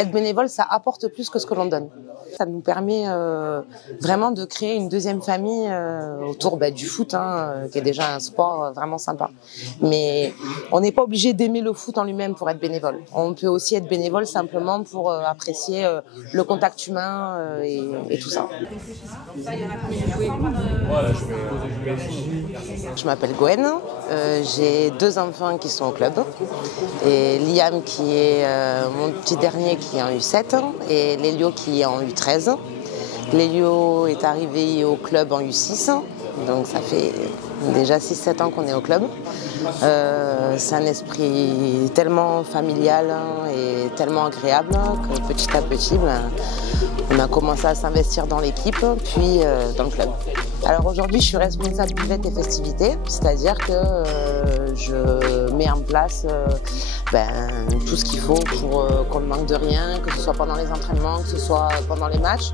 être bénévole, ça apporte plus que ce que l'on donne. Ça nous permet vraiment de créer une deuxième famille autour du foot, qui est déjà un sport vraiment sympa. Mais on n'est pas obligé d'aimer le foot en lui-même pour être bénévole. On peut aussi être bénévole simplement pour apprécier le contact humain et tout ça. Je m'appelle Gwen, j'ai 2 enfants qui sont au club. Et Liam qui est mon petit dernier qui est en U7 et Lélio qui est en U13. Lélio est arrivé au club en U6, donc ça fait déjà 6-7 ans qu'on est au club. C'est un esprit tellement familial et tellement agréable que petit à petit, on a commencé à s'investir dans l'équipe, puis dans le club. Alors aujourd'hui, je suis responsable buvette et festivités, c'est-à-dire que je mets en place tout ce qu'il faut pour qu'on ne manque de rien, que ce soit pendant les entraînements, que ce soit pendant les matchs,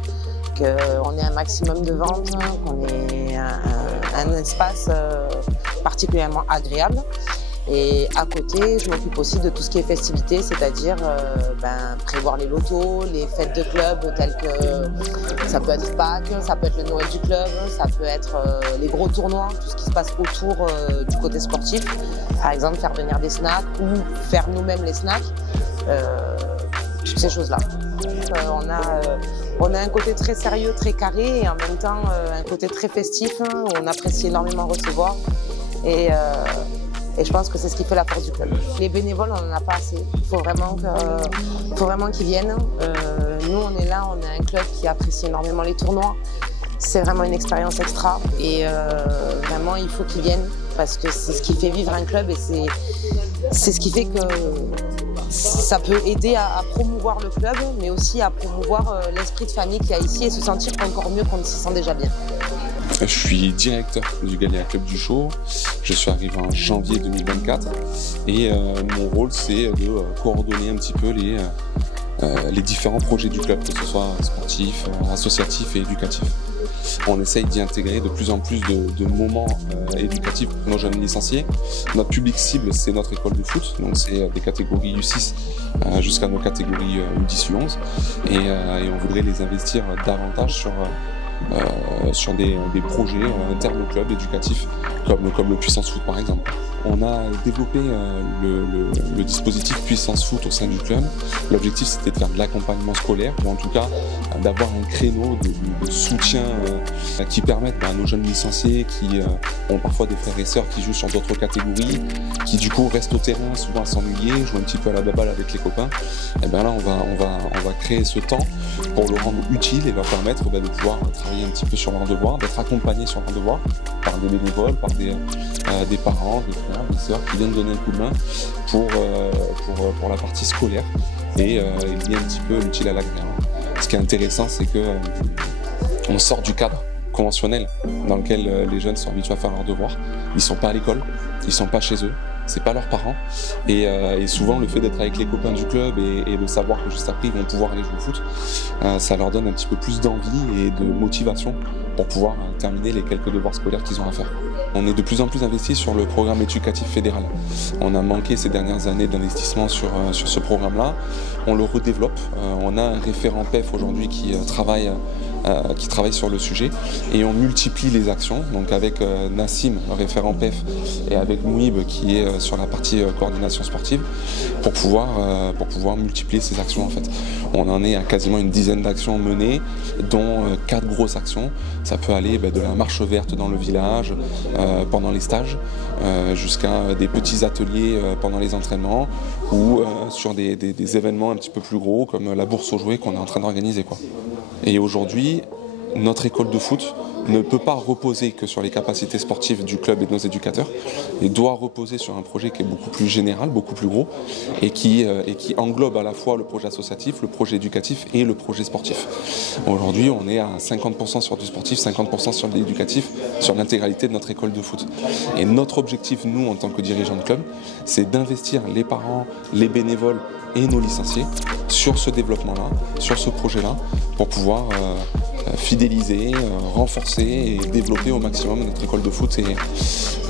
qu'on ait un maximum de ventes, qu'on ait un espace particulièrement agréable. Et à côté, je m'occupe aussi de tout ce qui est festivités, c'est-à-dire prévoir les lotos, les fêtes de club telles que ça peut être Pâques, ça peut être le Noël du club, ça peut être les gros tournois, tout ce qui se passe autour du côté sportif. Par exemple, faire venir des snacks ou faire nous-mêmes les snacks, toutes ces choses-là. On a un côté très sérieux, très carré et en même temps un côté très festif où on apprécie énormément recevoir. Et je pense que c'est ce qui fait la force du club. Les bénévoles, on n'en a pas assez. Il faut vraiment qu'ils viennent. Nous, on est là, on est un club qui apprécie énormément les tournois. C'est vraiment une expérience extra. Et vraiment, il faut qu'ils viennent parce que c'est ce qui fait vivre un club et c'est ce qui fait que ça peut aider à promouvoir le club, mais aussi à promouvoir l'esprit de famille qu'il y a ici et se sentir encore mieux qu'on ne s'y sent déjà bien. Je suis directeur du Galéa Club du Chaux. Je suis arrivé en janvier 2024 et mon rôle c'est de coordonner un petit peu les différents projets du club, que ce soit sportif, associatif et éducatif. On essaye d'y intégrer de plus en plus de moments éducatifs pour nos jeunes licenciés. Notre public cible, c'est notre école de foot, donc c'est des catégories U6 jusqu'à nos catégories U10, U11. Et on voudrait les investir davantage sur des projets internes au club éducatifs, comme le Puissance Foot par exemple. On a développé le dispositif Puissance Foot au sein du club. L'objectif c'était de faire de l'accompagnement scolaire, ou en tout cas d'avoir un créneau de soutien qui permette à nos jeunes licenciés qui ont parfois des frères et sœurs qui jouent sur d'autres catégories, qui du coup restent au terrain souvent à s'ennuyer, jouent un petit peu à la baballe avec les copains. Et bien là on va créer ce temps pour le rendre utile et va permettre de pouvoir travailler un petit peu sur leurs devoirs, d'être accompagnés sur leurs devoirs par des bénévoles, par des parents, des frères, des sœurs qui viennent donner un coup de main pour la partie scolaire et lier un petit peu l'utile à l'agréable. Ce qui est intéressant, c'est que on sort du cadre conventionnel dans lequel les jeunes sont habitués à faire leurs devoirs. Ils sont pas à l'école, ils sont pas chez eux, c'est pas leurs parents. Et souvent le fait d'être avec les copains du club et de savoir que juste après ils vont pouvoir aller jouer au foot, ça leur donne un petit peu plus d'envie et de motivation pour pouvoir terminer les quelques devoirs scolaires qu'ils ont à faire. On est de plus en plus investi sur le programme éducatif fédéral. On a manqué ces dernières années d'investissement sur ce programme-là. On le redéveloppe. On a un référent PEF aujourd'hui qui travaille sur le sujet et on multiplie les actions. Donc avec Nassim, référent PEF, et avec Mouib qui est sur la partie coordination sportive pour pouvoir multiplier ces actions en fait. On en est à quasiment une dizaine d'actions menées, dont 4 grosses actions. Ça peut aller de la marche verte dans le village, pendant les stages, jusqu'à des petits ateliers pendant les entraînements ou sur des événements un petit peu plus gros comme la bourse aux jouets qu'on est en train d'organiser, quoi. Et aujourd'hui, notre école de foot ne peut pas reposer que sur les capacités sportives du club et de nos éducateurs, et doit reposer sur un projet qui est beaucoup plus général, beaucoup plus gros, et qui englobe à la fois le projet associatif, le projet éducatif et le projet sportif. Aujourd'hui, on est à 50% sur du sportif, 50% sur de l'éducatif, sur l'intégralité de notre école de foot. Et notre objectif, nous, en tant que dirigeants de club, c'est d'investir les parents, les bénévoles et nos licenciés sur ce développement-là, sur ce projet-là, pour pouvoir fidéliser, renforcer et développer au maximum notre école de foot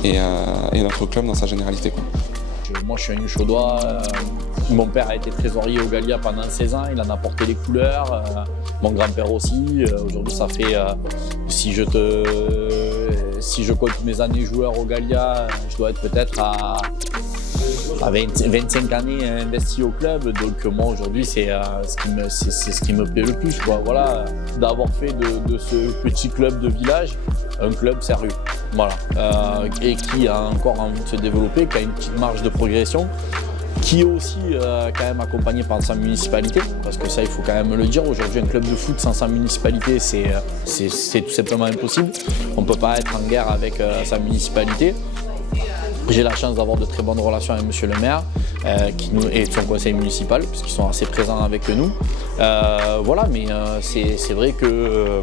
et notre club dans sa généralité, quoi. Moi je suis un Chaudois, Mon père a été trésorier au Gallia pendant 16 ans, il en a porté les couleurs, mon grand-père aussi. Aujourd'hui, ça fait, si je compte mes années joueurs au Gallia, je dois être peut-être à 25 années investi au club. Donc moi aujourd'hui, c'est ce qui me plaît le plus, quoi. Voilà, d'avoir fait de ce petit club de village un club sérieux. Voilà, et qui a encore envie de se développer, qui a une petite marge de progression, qui est aussi quand même accompagné par sa municipalité, parce que ça il faut quand même le dire, aujourd'hui un club de foot sans sa municipalité c'est tout simplement impossible. On ne peut pas être en guerre avec sa municipalité. J'ai la chance d'avoir de très bonnes relations avec monsieur le maire et son conseil municipal, puisqu'ils sont assez présents avec nous. Voilà, mais c'est vrai que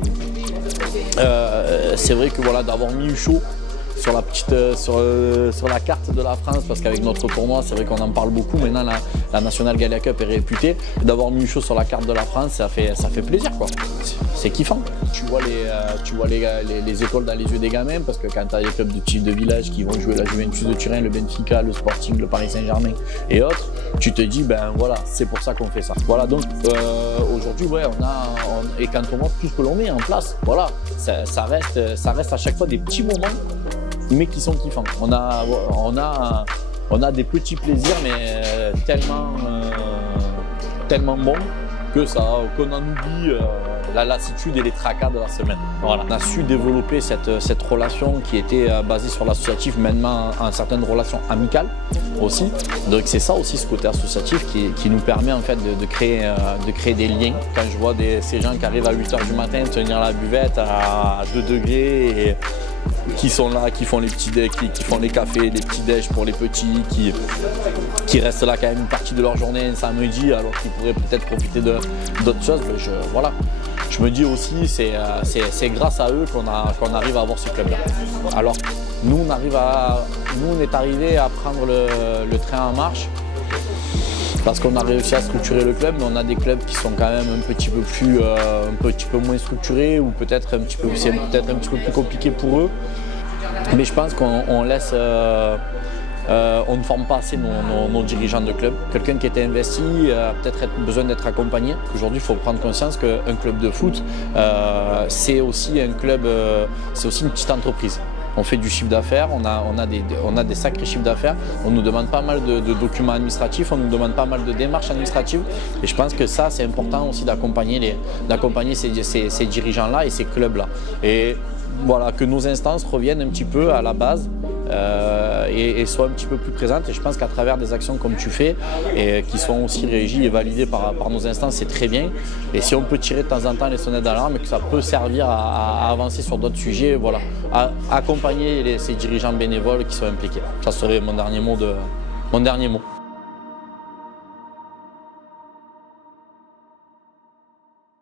voilà, d'avoir mis Huchot sur la carte de la France, parce qu'avec notre tournoi, c'est vrai qu'on en parle beaucoup. Maintenant, la National Gallia Cup est réputée. D'avoir mis Huchot sur la carte de la France, ça fait plaisir, quoi. C'est kiffant. Tu vois les étoiles dans les yeux des gamins, parce que quand tu as des clubs de type de village qui vont jouer la Juventus de Turin, le Benfica, le Sporting, le Paris Saint-Germain et autres, tu te dis, ben voilà, c'est pour ça qu'on fait ça. Voilà, donc aujourd'hui, ouais, et quand on voit tout ce que l'on met en place, voilà, ça reste à chaque fois des petits moments, mais qui sont kiffants. On a des petits plaisirs, mais tellement bons qu'on en oublie la lassitude et les tracas de la semaine. Voilà. On a su développer cette relation qui était basée sur l'associatif, maintenant en certaines relations amicales aussi. Donc c'est ça aussi, ce côté associatif qui nous permet en fait de créer des liens. Quand je vois ces gens qui arrivent à 8 h du matin tenir la buvette à 2 degrés et qui sont là, qui font les petits qui font les cafés, les petits déj pour les petits, qui restent là quand même une partie de leur journée un samedi, alors qu'ils pourraient peut-être profiter d'autres choses. Voilà. Je me dis aussi, c'est grâce à eux qu'on arrive à avoir ce club-là. Alors, nous, on est arrivé à prendre le train en marche, parce qu'on a réussi à structurer le club, mais on a des clubs qui sont quand même un petit peu moins structurés, ou peut-être c'est peut-être un petit peu plus compliqué pour eux. Mais je pense qu'on laisse, on ne forme pas assez nos dirigeants de club. Quelqu'un qui était investi a peut-être besoin d'être accompagné. Aujourd'hui, il faut prendre conscience qu'un club de foot, c'est aussi une petite entreprise. On fait du chiffre d'affaires, on a des sacrés chiffres d'affaires, on nous demande pas mal de documents administratifs, on nous demande pas mal de démarches administratives, et je pense que ça c'est important aussi d'accompagner ces dirigeants-là et ces clubs-là. Et voilà, que nos instances reviennent un petit peu à la base et soient un petit peu plus présentes, et je pense qu'à travers des actions comme tu fais, et qui sont aussi régies et validées par nos instances, c'est très bien. Et si on peut tirer de temps en temps les sonnettes d'alarme, et que ça peut servir à avancer sur d'autres sujets, voilà, à accompagner ces dirigeants bénévoles qui sont impliqués. Ça serait mon dernier mot.